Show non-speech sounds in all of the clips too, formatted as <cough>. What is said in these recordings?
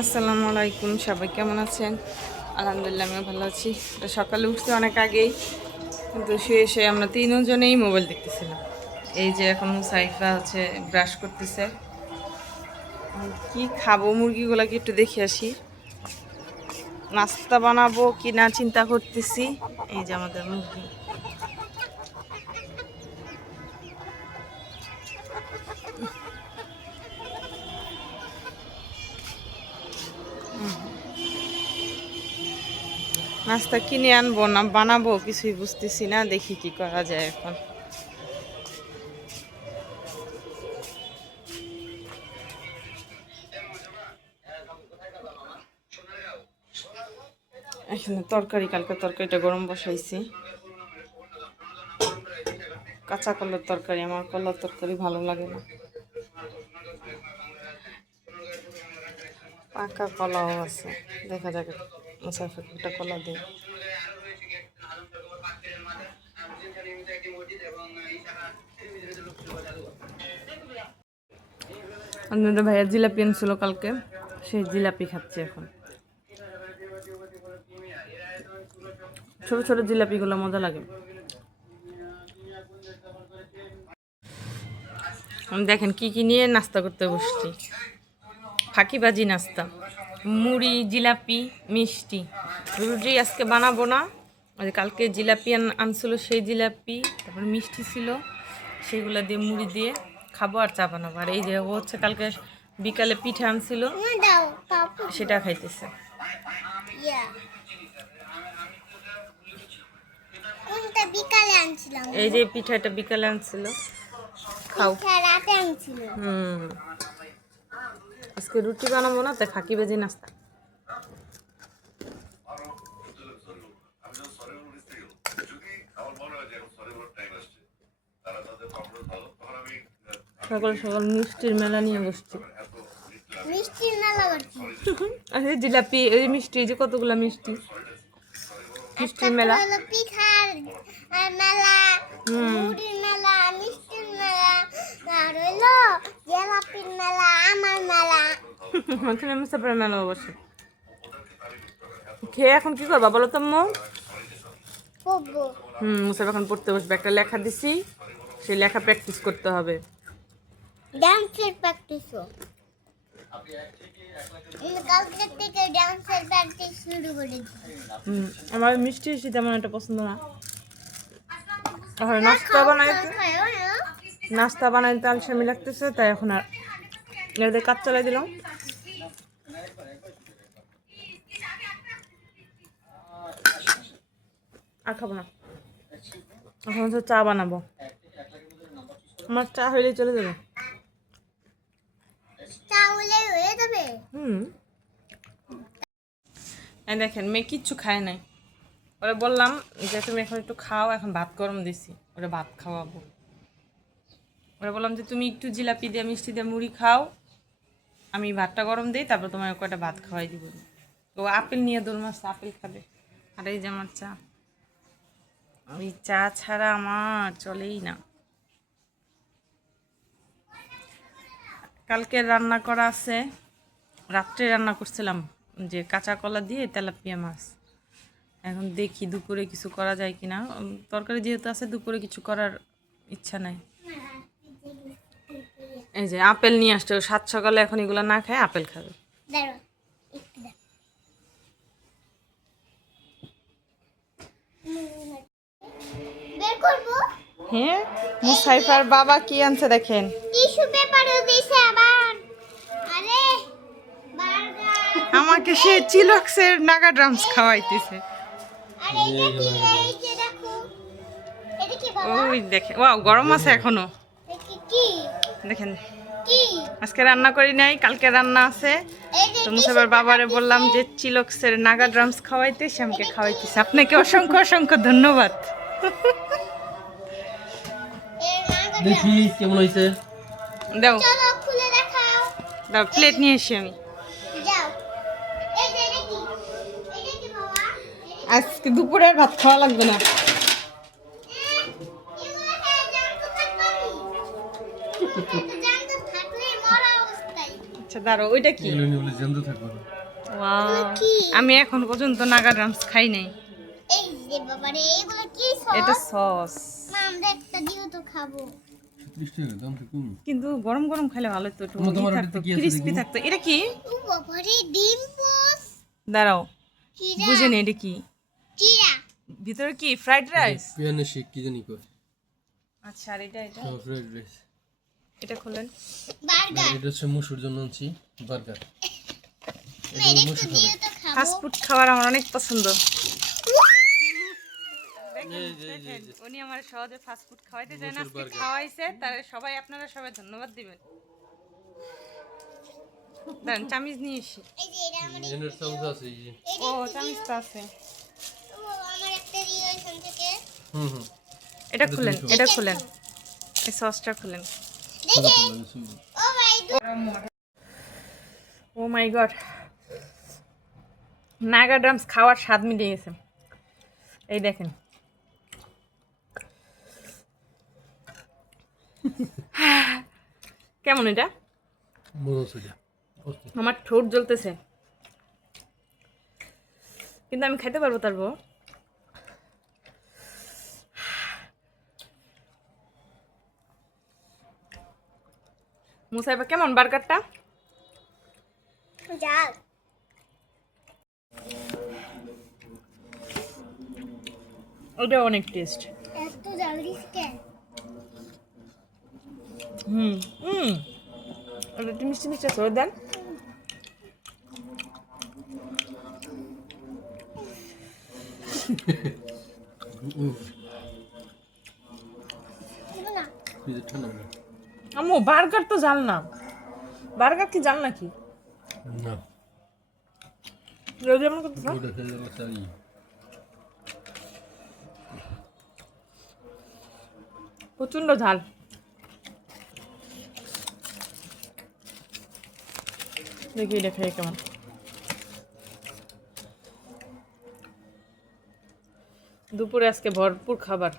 আসসালামু আলাইকুম, সবাই কেমন আছেন? আলহামদুলিল্লাহ, আমিও ভালো আছি। তো সকালে উঠতে অনেক আগেই কিন্তু শুয়ে শুয়ে আমরা তিনজনেই মোবাইল দেখতেছিলাম। এই যে এখন সাইফা হচ্ছে ব্রাশ করতেছে। কি খাব, মুরগিগুলোকে একটু দেখে আসি। নাস্তা বানাবো কি না চিন্তা করতেছি। এই যে আমাদের মুরগি। নাস্তা কিনে আনব না, বানাবো, কিছুই বুঝতেছি না, দেখি কি করা যায় এখন। এখানে তরকারি, কালকে তরকারিটা গরম বসাইছি। কাঁচা কলার তরকারি, আমার কলার তরকারি ভালো লাগে না। পাকা কলাও আছে, দেখা যাক। কলা ভাইয়া জিলাপি আনছিল কালকে, সেই জিলাপি খাচ্ছে এখন। ছোট ছোট জিলাপিগুলো মজা লাগে। দেখেন কি কি নিয়ে নাস্তা করতে বসছি। ফাঁকিবাজি নাস্তা। মুড়ি জিলাপি মিষ্টি। রুটি আজকে বানাবো না। কালকে জিলাপি আন আনছিল সেই জিলাপি তারপর মিষ্টি ছিল সেগুলো দিয়ে মুড়ি দিয়ে খাব আর চা বানাবো। আর এই যে ও হচ্ছে কালকে বিকালে পিঠে আনছিল সেটা খাইতেছে। এই যে পিঠাটা বিকালে আনছিল খাও। পিঠা রাতে আনছিল। হুম। আজকে রুটি বানাবো না তাই ফাঁকি বেজি নাস্তা। সকাল সকাল মিষ্টির মেলা নিয়ে বসছি। মিষ্টির মেলা করছি। আরে জিলাপি এই মিষ্টি এই যে কতগুলা মিষ্টি। মিষ্টির মেলা। পিঠার মেলা মুড়ির মেলা মিষ্টির মেলা আর হলো জিলাপির মেলা আমার মেলা। <laughs> ওখানে মুসাফের মেলা বসে। খেয়ে এখন কি করবা বলো তো? পড়ব। হুম মুসাফ এখন পড়তে বসবে। একটা লেখা দিছি সেই লেখা প্র্যাকটিস করতে হবে। ডান্সের প্র্যাকটিসও আমার মিষ্টি মিষ্টি তেমন একটা পছন্দ না। এখন নাস্তা বানাইতে নাস্তা বানাইতে আলসামি লাগতেছে তাই এখন আর এদের কাজ চালাই দিলাম। আর খাব না। এখন হচ্ছে চা বানাবো। আমার চা হইলেই চলে যাবে। যাবে। হুম। দেখেন মেয়ে কিচ্ছু খায় নাই। ওরে বললাম যে তুমি এখন একটু খাও এখন ভাত গরম দিছি। ওরে ভাত খাওয়াবো। ওরে বললাম যে তুমি একটু জিলাপি দিয়ে মিষ্টি দিয়ে মুড়ি খাও। আমি ভাতটা গরম দিই তারপর তোমার কয়টা ভাত খাওয়াই দিব। ও আপেল নিয়ে দোল মাস আপেল খাবে। আর এই যে আমার চা। ওই চা ছাড়া আমার চলেই না। কালকে রান্না করা আছে। রাত্রে রান্না করছিলাম যে কাঁচা কলা দিয়ে তেলাপিয়া মাছ। এখন দেখি দুপুরে কিছু করা যায় কিনা। উম, তরকারি যেহেতু আছে দুপুরে কিছু করার ইচ্ছা নাই। এই যে আপেল নিয়ে আসছে সাত সকালে এখন এগুলো না খায় আপেল খাবে। হ্যাঁ মুসাইফার বাবা কি আনছে দেখেন। টিস্যু পেপারও দিয়েছে আবার আরে বার্গার আমাকে সে চিলক্সের নাগা ড্রামস খাওয়াইতেছে। ওই দেখে ওয়াও গরম আছে এখনও। এটা কি? কি? দেখেন। আজকে রান্না করি নাই কালকে রান্না আছে। তো মুসাফার বাবারে বললাম যে চিলক্সের নাগা ড্রামস খাওয়াইতে সে আমাকে খাওয়াইতেছে। আপনাকে অসংখ্য অসংখ্য ধন্যবাদ। দেখি কেমন হয়েছে দাও। চলো খুলে দেখাও। দাও প্লেট নিয়ে এসি আমি। আজকে দুপুরে আর ভাত খাওয়া লাগবে না। আচ্ছা দাঁড়ো ওইটা কি? আমি এখন পর্যন্ত নাগা ড্রামস খাই নাই। এই যে বাবা রে এগুলো কি এটা সস। সস আমরা একটা দিও তো খাব। কিন্তু গরম গরম খেলে ভালো তো একটু ক্রিস্পি থাকতো এটা কি? ও বাবা রে ডিম পোস দাঁড়াও বুঝে নি এটা কি? ভিতরে কি ফ্রাইড রাইস পিয়ানে শেক কি জানি কয়। আচ্ছা আর এটা এটা? ফ্রাইড রাইস এটা খুললেন বার্গার। এটা হচ্ছে মুসুর জন্য আনছি বার্গার। মেরে একটু তো খাব। ফাস্ট ফুড খাবার আমার অনেক পছন্দ। উনি আমার সহজে ফাস্ট ফুড খাওয়াইতে চায় না। আজকে খাওয়াইছে তার সবাই আপনারা সবাই ধন্যবাদ দিবেন। দেন চামিজ নিয়ে এসি। এই যে এটা আমার এনের চামচ আছে এই যে। ও চামিজ তো আছে ও আমার একটা দিও এখান থেকে হুম হুম এটা খুলেন এটা খুলেন। এই সসটা খুলেন। Oh my god. Naga drums খাওয়ার স্বাদ মিলিয়ে গেছে। এই দেখেন। <laughs> কেমন এটা? আমার ঠোঁট জ্বলতেছে। কিন্তু আমি খেতে পারব তারপর মুসাইবা কেমন বার্গারটা? জাল। ওটা অনেক টেস্ট এত জাল দিস কেন হুম হুম। ওটা একটু মিষ্টি মিষ্টি আছে ওটা দেন। ঠান্ডা আম্মু বার্গার তো জাল না। বার্গার কি জাল নাকি? না। এমন খেয়ে চাই প্রচণ্ড ঝাল। দেখি এটা খাই কেমন। দুপুরে আজকে ভরপুর খাবার।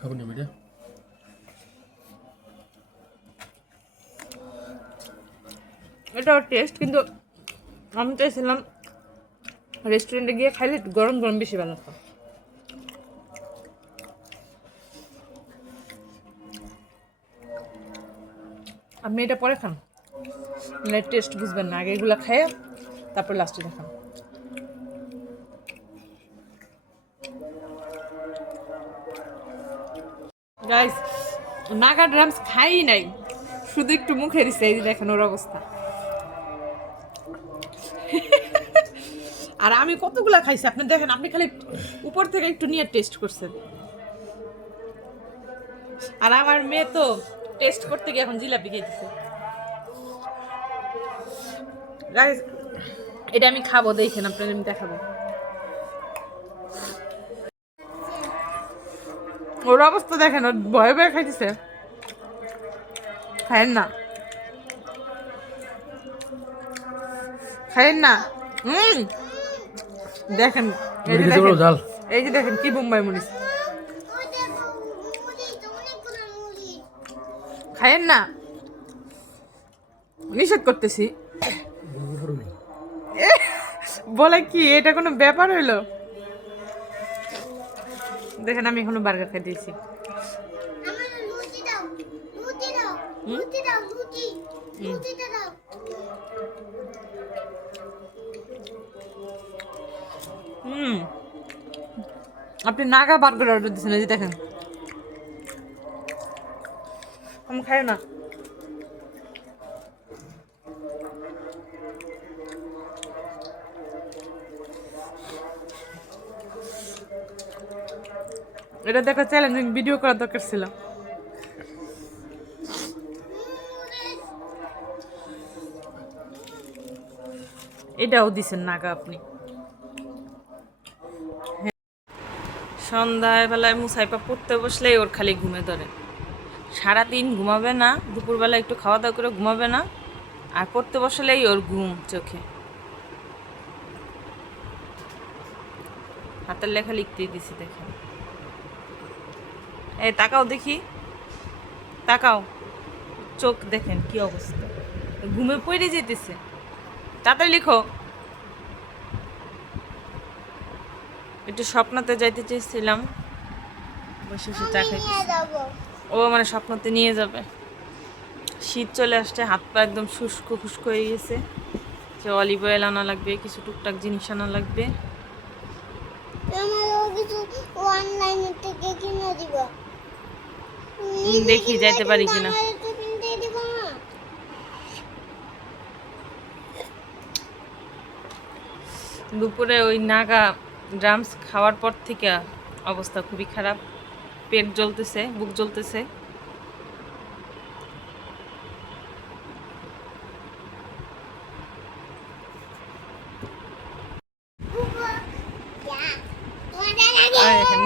খাব না এটাও টেস্ট কিন্তু আমি চাইছিলাম রেস্টুরেন্টে গিয়ে খাইলে গরম গরম বেশি ভালো লাগতো আপনি এটা পরে খান। মানে টেস্ট বুঝবেন না, আগে এগুলো খাইয়ে তারপর লাস্টে দেখান। গাইস নাগা ড্রামস খাই নাই, শুধু একটু মুখে দিছে, এই দেখেন ওর অবস্থা। আর আমি কতগুলো খাইছি? আপনি দেখেন, আপনি খালি উপর থেকে একটু নিয়ে টেস্ট করছেন। আর আমার মেয়ে তো টেস্ট করতে গিয়ে এখন জিলাপি খেয়েছে এটা আমি খাব, দেখেন আপনাদের আমি দেখাবো। ওর অবস্থা দেখেন, ওর ভয়ে ভয়ে খাইতেছে। খায়েন না। খায়েন না। হুম। দেখেন এই যে দেখেন এই যে দেখেন কি বোম্বাই মরিচ ওই দেখো মুড়ি। তো অনেকগুলো মুড়ি খায়েন না? নিষেধ করতেছি। বলে কি এটা কোনো ব্যাপার হইল? দেখেন আমি এখনও বার্গার খাই দিয়েছি। আমার দাও লুচি দাও লুচি দাও লুচি লুচিটা দাও। হুম আপনি নাগা বার্গার অর্ডার দিয়েছেন এই দেখেন। আমি খাই না। এটা দেখা চ্যালেঞ্জিং ভিডিও করার দরকার ছিল। এটাও দিছেন নাগা আপনি। সন্ধ্যায় বেলায় মুসাইপা পড়তে বসলেই ওর খালি ঘুমে ধরে। সারাদিন ঘুমাবে না, দুপুরবেলা একটু খাওয়া দাওয়া করে ঘুমাবে না, আর পড়তে বসলেই ওর ঘুম চোখে। হাতের লেখা লিখতেই দিছি দেখেন। এ তাকাও দেখি। তাকাও। চোখ দেখেন কি অবস্থা। ঘুমে পড়ে যেতেছে। তাড়াতাড়ি লিখো। একটু স্বপ্নতে যাইতে চেয়েছিলাম। বসে বসে চা যাব ও মানে স্বপ্নতে নিয়ে যাবে। শীত চলে আসছে হাত পা একদম শুষ্ক খুস্ক হয়ে গেছে। যে অলিভ অয়েল আনা লাগবে কিছু টুকটাক জিনিস আনা লাগবে। দেখি যাইতে পারি কিনা। দুপুরে ওই নাগা ড্রামস খাওয়ার পর থেকে অবস্থা খুবই খারাপ। পেট জ্বলতেছে, বুক জ্বলতেছে।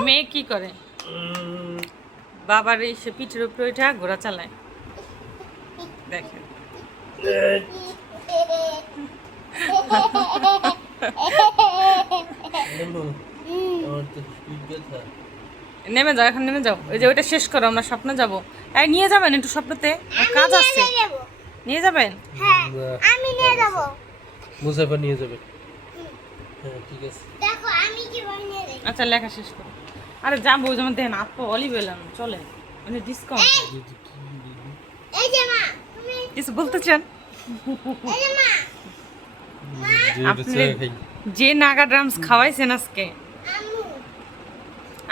মেয়ে কি করে? বাবার এই সে পিঠের উপরে ওইটা ঘোড়া চালায়। দেখেন <laughs> আমার তো পিঠ ব্যথা নেমে যাও এখন নেমে যাও। ওই যে ওইটা শেষ করো আমরা স্বপ্নে যাব। এই নিয়ে যাবেন একটু স্বপ্নতে? কাজ আছে। নিয়ে যাব। নিয়ে যাবেন? হ্যাঁ আমি নিয়ে যাব। মুসাফা নিয়ে যাবে। হ্যাঁ ঠিক আছে। দেখো আমি কীভাবে নিয়ে যাই। আচ্ছা লেখা শেষ করো। আরে যাব যেমন দেন আপু অলিভ এলাম। চলে মানে ডিসকাউন্ট কি? এই যে মা তুমি কিছু বলতে চান? এই যে মা যে নাগা ড্রামস খাওয়াইছেন আজকে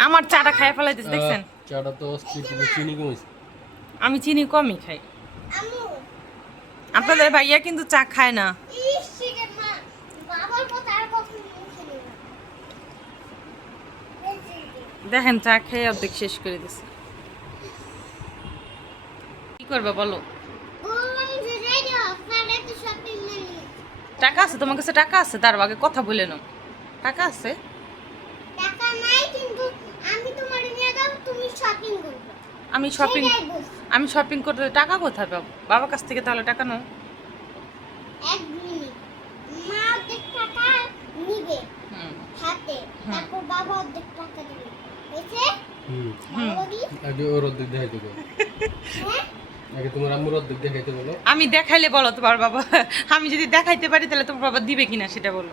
আমার চাটা খাই ফেলাইতেছে দেখছেন? চাটা তো চিনি কমেছে। আমি চিনি কমই খাই। আপনাদের ভাইয়া কিন্তু চা খায় না। দেখেন চা খেয়ে অর্ধেক শেষ করে দিছে। কি করবে বলো বললাম যে যাই না আপনার একটা শপিং মল টাকা আছে? তোমার কাছে টাকা আছে? তার আগে কথা বলে নাও। টাকা আছে? টাকা নাই কিন্তু আমি তোমার নিয়ে যাব তুমি শপিং করবে। আমি শপিং আমি শপিং করতে টাকা কোথায় পাবো? বাবার কাছ থেকে তাহলে টাকা নাও। এক মিনিট। মা অর্ধেক টাকা নিবে হুম। হাতে তারপর বাবা অর্ধেক টাকা দিবে। হয়েছে হুম। আগে ওর অর্ধেক দেখাইতে বলো হ্যাঁ? আমি দেখাইলে বলো তোমার বাবা। আমি যদি দেখাইতে পারি তাহলে তোমার বাবা দিবে কিনা সেটা বলো।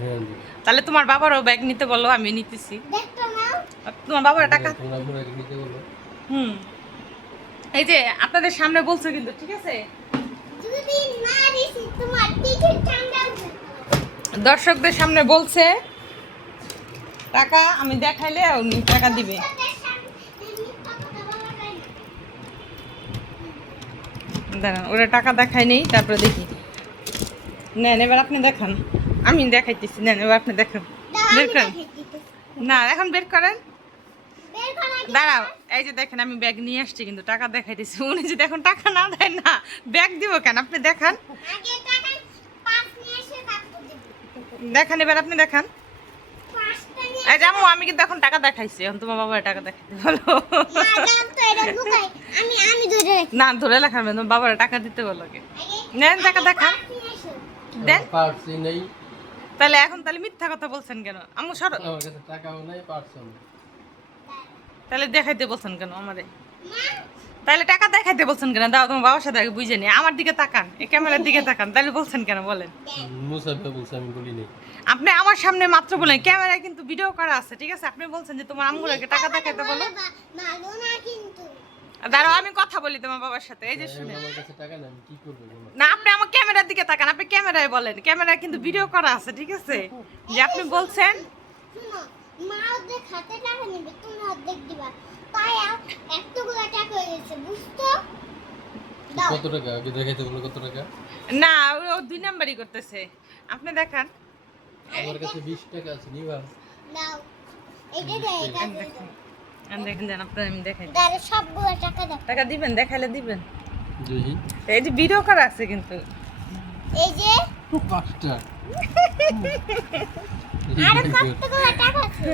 হ্যাঁ। তাহলে তোমার বাবারও ব্যাগ নিতে বলো আমি নিতেছি। তোমার বাবার টাকা? বলো। হুম। এই যে আপনাদের সামনে বলছো কিন্তু ঠিক আছে? দর্শকদের সামনে বলছে টাকা আমি দেখাইলে উনি টাকা দিবে তাদের সামনে এমনি কথা বলা যায় না। দাঁড়ান ওরা টাকা দেখায় নেই তারপরে দেখি। নেন এবার আপনি দেখান। আমি দেখাইতেছি নেন এবার আপনি দেখান। বের করেন। না এখন বের করেন? দাঁড়াও এই যে দেখেন আমি ব্যাগ নিয়ে আসছি কিন্তু টাকা দেখাইতেছি। উনি যদি এখন টাকা না দেয় না ব্যাগ দিব কেন? আপনি দেখান। দেখান এবার আপনি দেখান। এই যাব আমি কিন্তু এখন টাকা দেখাইছি এখন তোমার বাবার টাকা দেখাইতে বলো। না ধরে লেখাবে তোমার বাবার টাকা দিতে বলো নেন টাকা দেখান। দেন। নেই। তাহলে এখন তাহলে মিথ্যা কথা বলছেন কেন? আমি সর। আমার টাকাও নাই তাহলে দেখাইতে বলছেন কেন আমারে? তাহলে টাকা দেখাইতে বলছেন কেন? দাও তোমার বাবার সাথে আগে বুঝে নি। আমার দিকে তাকান এই ক্যামেরার দিকে তাকান। তাহলে বলছেন কেন? বলেন। মুসাফা বলছে আমি বলি নেই আপনি আমার সামনে মাত্র বলেন ক্যামেরায় কিন্তু ভিডিও করা আছে ঠিক আছে? আপনি বলছেন যে তোমার আম্মুরাকে টাকা দেখাইতে বলো। বা- ভালো না কিন্তু। দাঁড়াও আমি কথা বলি তোমার বাবার সাথে এই যে শুনে আমার কাছে টাকা নাই আমি কি করব বলো? না আপনি আমার ক্যামেরার দিকে তাকান আপনি ক্যামেরায় বলেন। ক্যামেরায় কিন্তু ভিডিও করা আছে ঠিক আছে? যে আপনি বলছেন মা অর্ধেক হাতে টাকা নিবে তুমি অর্ধেক দিবা। তাই এতগুলো টাকা হয়ে গেছে কত টাকা? আগে দেখাইতে বলো কত টাকা? না ও দুই নাম্বারই করতেছে। আপনি দেখান। আমার কাছে বিশ টাকা আছে নিবা? দাও এইটা দে এটা আমি দে দেখেন আমি দেখেন জান আপনার আমি দেখাই। তাহলে সবগুলো টাকা দাও। টাকা দিবেন দেখাইলে দিবেন। দেখি এই যে ভিডিও করা আছে কিন্তু। এই যে পাঁচটা। আরও কতগুলো টাকা আছে।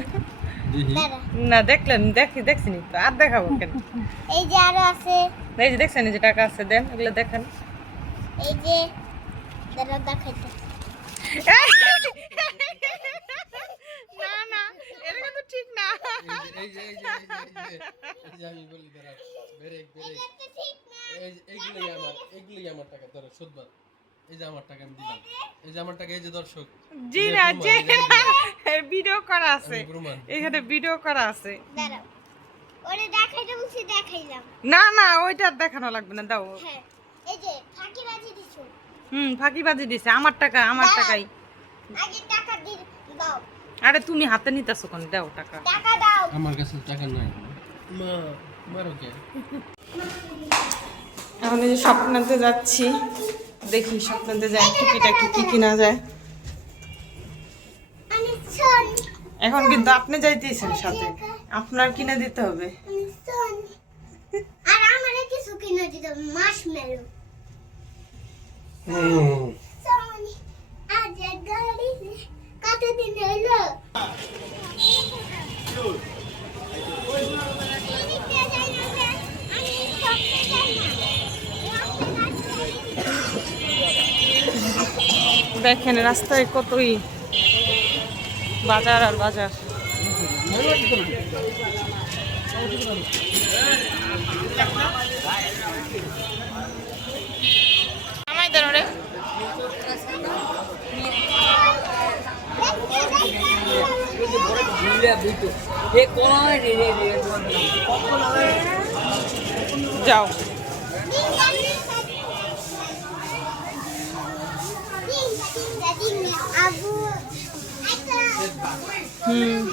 না দেখলেন দেখি দেখছিনি তো আর দেখাবো কেন? এই যে আরও আছে। এই যে দেখছেন এই যে টাকা আছে দেন এগুলো দেখেন। এই যে দাঁড়া দেখাইতে না না এটা কিন্তু ঠিক না। এই যে এই যে এই যে, এই যে, এই যে আমি বলি দাঁড়া ব্রেক ব্রেক। এইগুলোই আমার এইগুলোই আমার টাকা ধরো সুদবার এই যে আমার টাকা আমি দিলাম। এই যে। আমার টাকা এই যে দর্শক। জি না যে ভিডিও করা আছে। এখানে ভিডিও করা আছে। দাঁড়াও। ওরে দেখাইতে বলছি দেখাইলাম। না না ওইটা আর দেখানো লাগবে না দাও। হ্যাঁ এই যে ফাঁকি বাজি দিছো। হুম ফাঁকিবাজি দিছে। আমার টাকা আমার টাকাই। আগে টাকা দি দাও। আরে তুমি হাতে নিতেছো কোন? দাও টাকা। টাকা দাও। আমার কাছে টাকা নাই। মা মারো কে? এখন এই যে স্বপ্নাতে যাচ্ছি। দেখি স্বপ্নাতে যাই টুকিটাকি কি কি কিনা যায়। আমি শোন এখন কিন্তু আপনি যাইতেছেন সাথে। আপনার কিনে দিতে হবে। আর আমারে কিছু কিনে দিতে মাশমেলো শোন আজ গাড়ি দেখেন রাস্তায় কতই বাজার আর বাজার। আমায় দেন রে। যাও। আবু হুম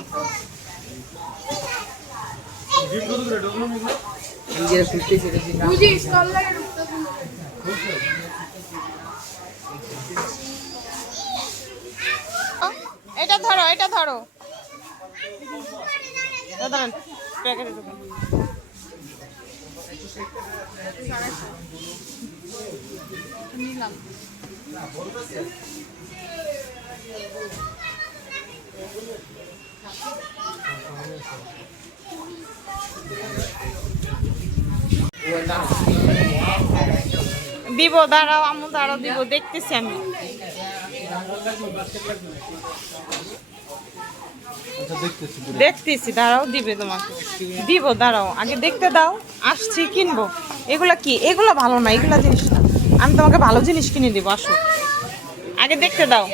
এটা ধরো এটা ধরো। এটা প্যাকেটে ঢুকান। দিব দাঁড়াও আমু দাঁড়াও দিব দেখতেছি আমি দেখতেছি দেখতেছি, দাঁড়াও, দিবে তোমাকে। দিব, দাঁড়াও, আগে দেখতে দাও, আসছি, কিনবো। এগুলা কি? এগুলো ভালো না, এগুলা জিনিস না। আমি তোমাকে ভালো জিনিস কিনে দিব, আসো। আগে দেখতে দাও।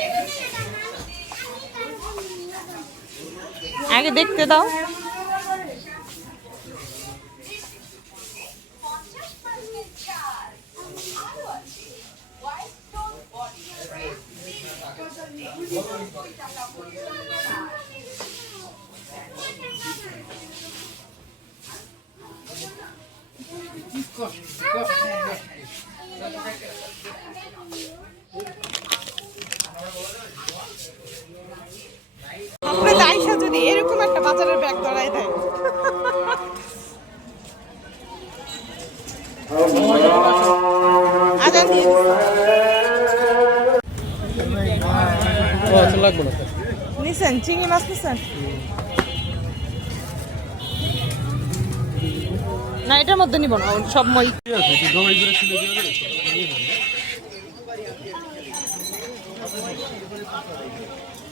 আগে দেখতে দাও। নিব না সব মই।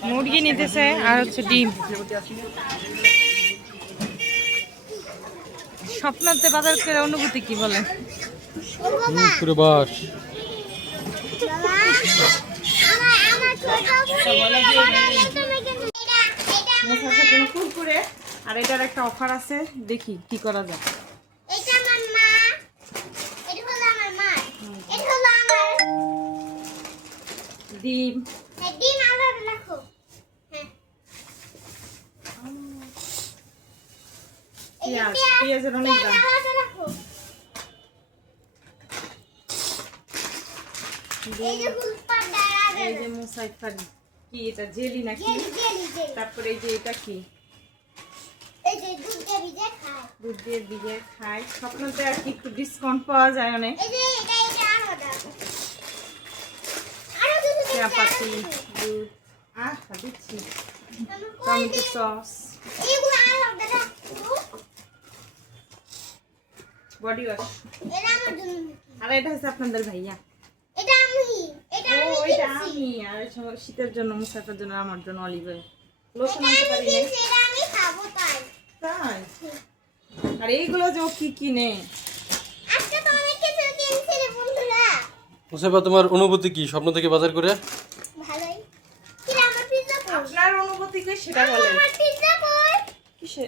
মুরগি নিতেছে আর হচ্ছে ডিম। স্বপ্নাতে বাজার করে অনুভূতি কি বলে? আর এটার একটা অফার আছে দেখি কি করা যায় এটা আমার মা এটা হলো আমার মা এটা হলো আমার ডিম। হ্যাঁ, ডিম আলাদা রাখো। হ্যাঁ। পেঁয়াজ পেঁয়াজ- পেঁয়াজের অনেক দাম। এই যে মুসাইফার কি এটা জেলি নাকি? তারপরে এই যে এটা কি? দুধ দিয়ে ভিজে খায়। স্বপ্নতে আর কি একটু ডিসকাউন্ট পাওয়া যায় অনেক এই যে এটা এটা আলাদা আরও দুধ আহ দিচ্ছি টমেটো? Sauce body wash? আর এটা হচ্ছে আপনাদের ভাইয়া। এটা আমি এটা আমি। এটা। আমি আর শীতের জন্য মুসাফের জন্য আমার জন্য অলিভ অয়েল লোশন আনতে পারি এটা আমি খাব তাই। তাই? আর এইগুলো যে কি কিনে আজকে তো অনেক কিছু কিনছি রে বন্ধুরা মুসাফা তোমার অনুভূতি কি? স্বপ্ন থেকে বাজার করে? ভালোই। কি আমার পিজ্জা কই? আপনার অনুভূতি কি সেটা বলেন। আমার পিজ্জা কই? কিসে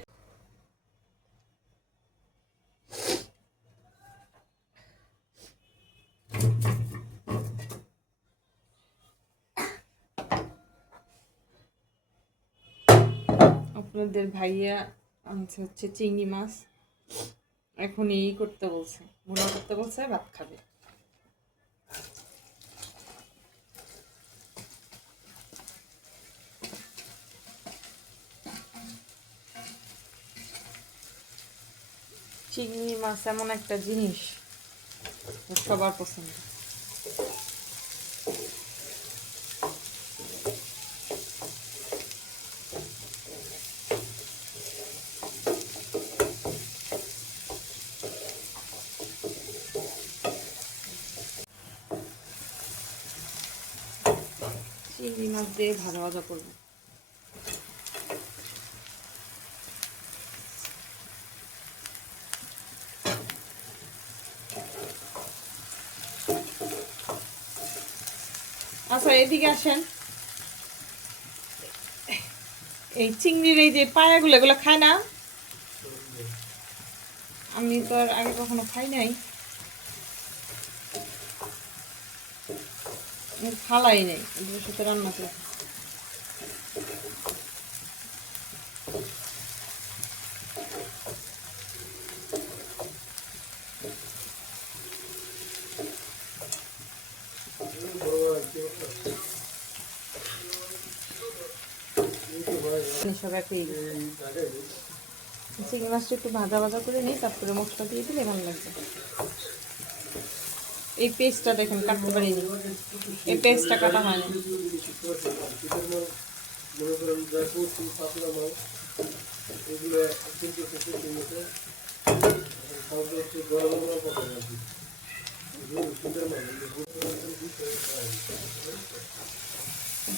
আপনাদের ভাইয়া আনছে হচ্ছে চিংড়ি মাছ। এখন এই করতে বলছে ভুনা করতে বলছে ভাত খাবে। চিংড়ি মাছ এমন একটা জিনিস সবার পছন্দ। চিংড়ি মাছ দিয়ে ভাজা ভাজা করব। আচ্ছা এদিকে আসেন। এই চিংড়ির এই যে পায়াগুলো, এগুলো খায় না? আমি তো আগে কখনো খাই নাই। খালাই নেই সাথে রান্না করে একই চিংড়ি মাছটা একটু ভাজা ভাজা করে নিই তারপরে মশলা দিয়ে দিলে ভালো লাগবে। এই পেস্টটা দেখেন, কাটতে পারিনি। এই পেস্টটা কাটা হয়নি।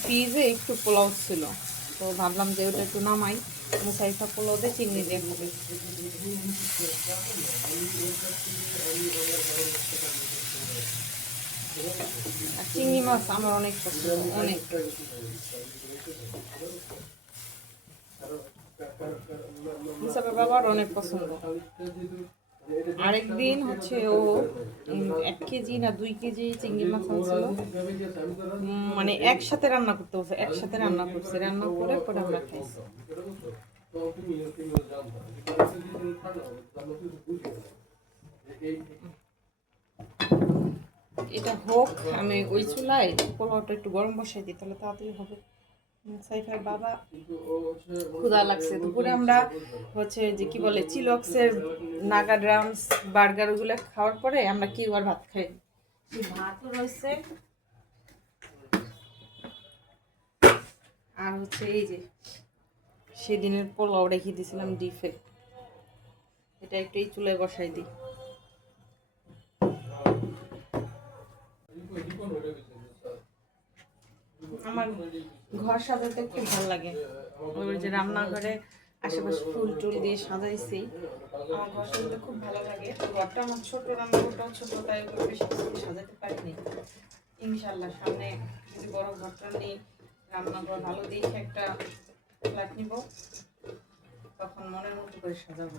ফ্রিজে একটু পোলাও ছিল। তো ভাবলাম যে ওটা একটু নামাই। মুসাইফা দিয়ে চিংড়ি দিয়ে খাবে। আর চিংড়ি মাছ আমার অনেক পছন্দ, অনেক। বাবার অনেক পছন্দ। আরেকদিন হচ্ছে ও এক কেজি না দুই কেজি চিংড়ি মাছ আনছিল। মানে একসাথে রান্না করতে বলছে, একসাথে রান্না করছে। রান্না করে পরে আমরা খাইছি। এটা হোক, আমি ওই চুলায় পোলাওটা একটু গরম বসাই দিই, তাহলে তাড়াতাড়ি হবে। সাইফার বাবা। ক্ষুধা লাগছে দুপুরে। আমরা হচ্ছে যে কি বলে চিলক্সের নাগা ড্রামস বার্গার ওগুলো খাওয়ার পরে আমরা কি আর ভাত খাই ভাতও রয়েছে। আর হচ্ছে এই যে সেদিনের পোলাও রেখে দিয়েছিলাম ডিফে। এটা একটু এই চুলায় বসাই দিই। আমার ঘর সাজাতে খুব ভালো লাগে। যে রান্নাঘরে আশেপাশে ফুল টুল দিয়ে সাজাইছি। আমার ঘর সাজাতে খুব ভালো লাগে। ঘরটা আমার ছোট, রান্নাঘরটাও ছোট, তাই ওগুলো বেশি কিছু সাজাতে পারিনি। ইনশাল্লাহ সামনে যদি বড় ঘরটা নিই, রান্নাঘর ভালো দেখে একটা ফ্ল্যাট নিব, তখন মনের মতো করে সাজাবো।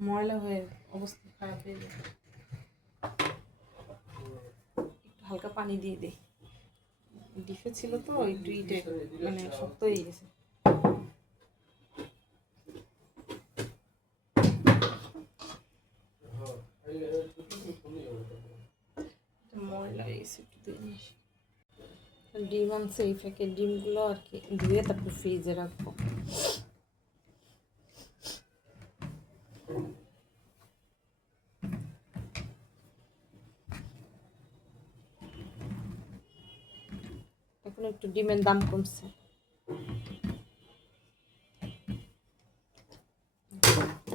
ময়লা হয়ে অবস্থা খারাপ হয়ে যায়। একটু হালকা পানি দিয়ে দিই। ডিফে ছিল তো, একটু ইটে মানে শক্ত হয়ে গেছে। ময়লা গেছে, একটু দিয়ে ডিম আনছে এই প্যাকেট ডিমগুলো আর কি ধুয়ে তারপর ফ্রিজে রাখব এখন একটু ডিমের দাম কমছে।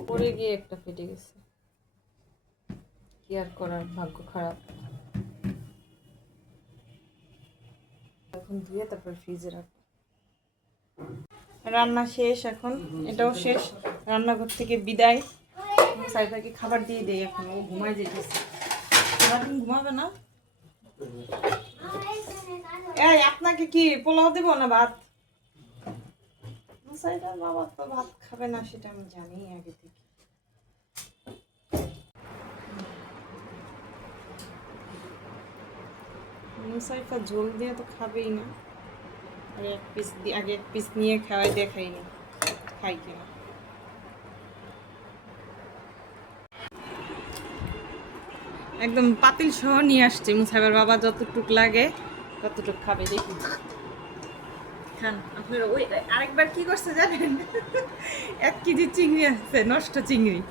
পড়ে গিয়ে একটা ফেটে গেছে। কি আর করার, ভাগ্য খারাপ। এখন ধুয়ে তারপর ফ্রিজে রাখব। রান্না শেষ এখন, এটাও শেষ। রান্নাঘর থেকে বিদায়। সাইফাকে খাবার দিয়ে দেয় এখন, ও ঘুমায় যেতেছে। সারাদিন ঘুমাবে না? এই, আপনাকে কি, পোলাও দেবো না ভাত? মুসাইফার বাবা তো ভাত খাবে না, সেটা আমি জানি আগে থেকে। মুসাইফা ঝোল দিয়ে তো খাবেই না। আর এক পিস আগে এক পিস নিয়ে খাওয়াই, দেখাই না, খাই কিনা একদম পাতিল সহ নিয়ে আসছে মুসাইবার বাবা, যতটুক লাগে। ততটুক খাবে দেখি। খান আপনার ওই আরেকবার কি করছে জানেন? <laughs> এক কেজি চিংড়ি আছে নষ্ট চিংড়ি। <laughs>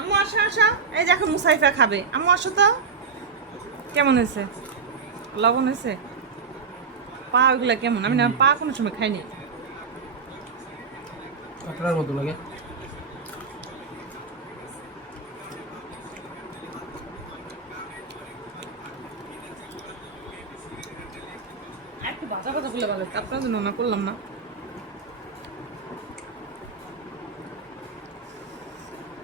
আম্মু আসো আসো। এই দেখো মুসাইফা খাবে। আম্মু আসো তো। কেমন হয়েছে? লবণ হয়েছে? পা ওগুলা কেমন? আমি না পা কোনো সময় খাইনি। কাঁকড়ার মতো লাগে। একটু ভাজা ভাজা করলে ভালো আপনার জন্য না করলাম না।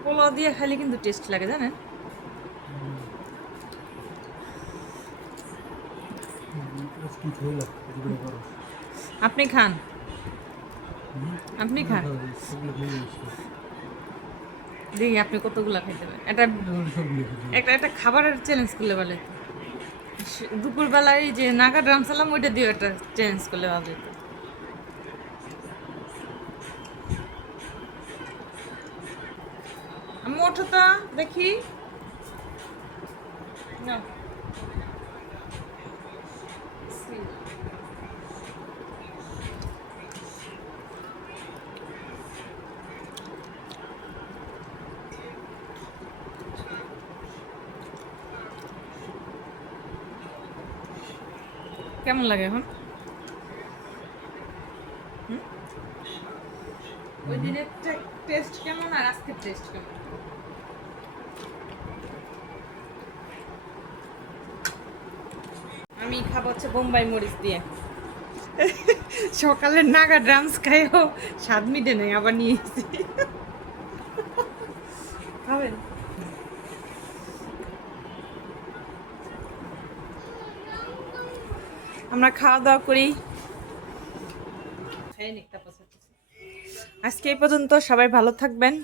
পোলাও দিয়ে খাইলে কিন্তু টেস্ট লাগে জানেন? আপনি খান। আপনি খান। দেখি আপনি কতগুলা খাইতে পারেন। এটা একটা একটা খাবারের চ্যালেঞ্জ করলে বলে দুপুরবেলায় যে নাগা ড্রাম সালাম ওইটা দিয়ে একটা চেঞ্জ করলে হবে। আমি দেখি নাও। See. কেমন লাগে এখন? হুম? ওই দিনের টেস্ট কেমন আর আজকের টেস্ট কেমন? আমি খাব হচ্ছে বোম্বাই মরিচ দিয়ে। <laughs> সকালের নাগা ড্রামস খাইও স্বাদ মিটে নেই আবার নিয়ে আমরা খাওয়া দাওয়া করি। আজকে এই পর্যন্ত সবাই ভালো থাকবেন।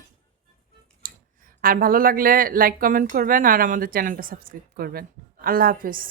আর ভালো লাগলে লাইক কমেন্ট করবেন আর আমাদের চ্যানেলটা সাবস্ক্রাইব করবেন। আল্লাহ হাফিজ।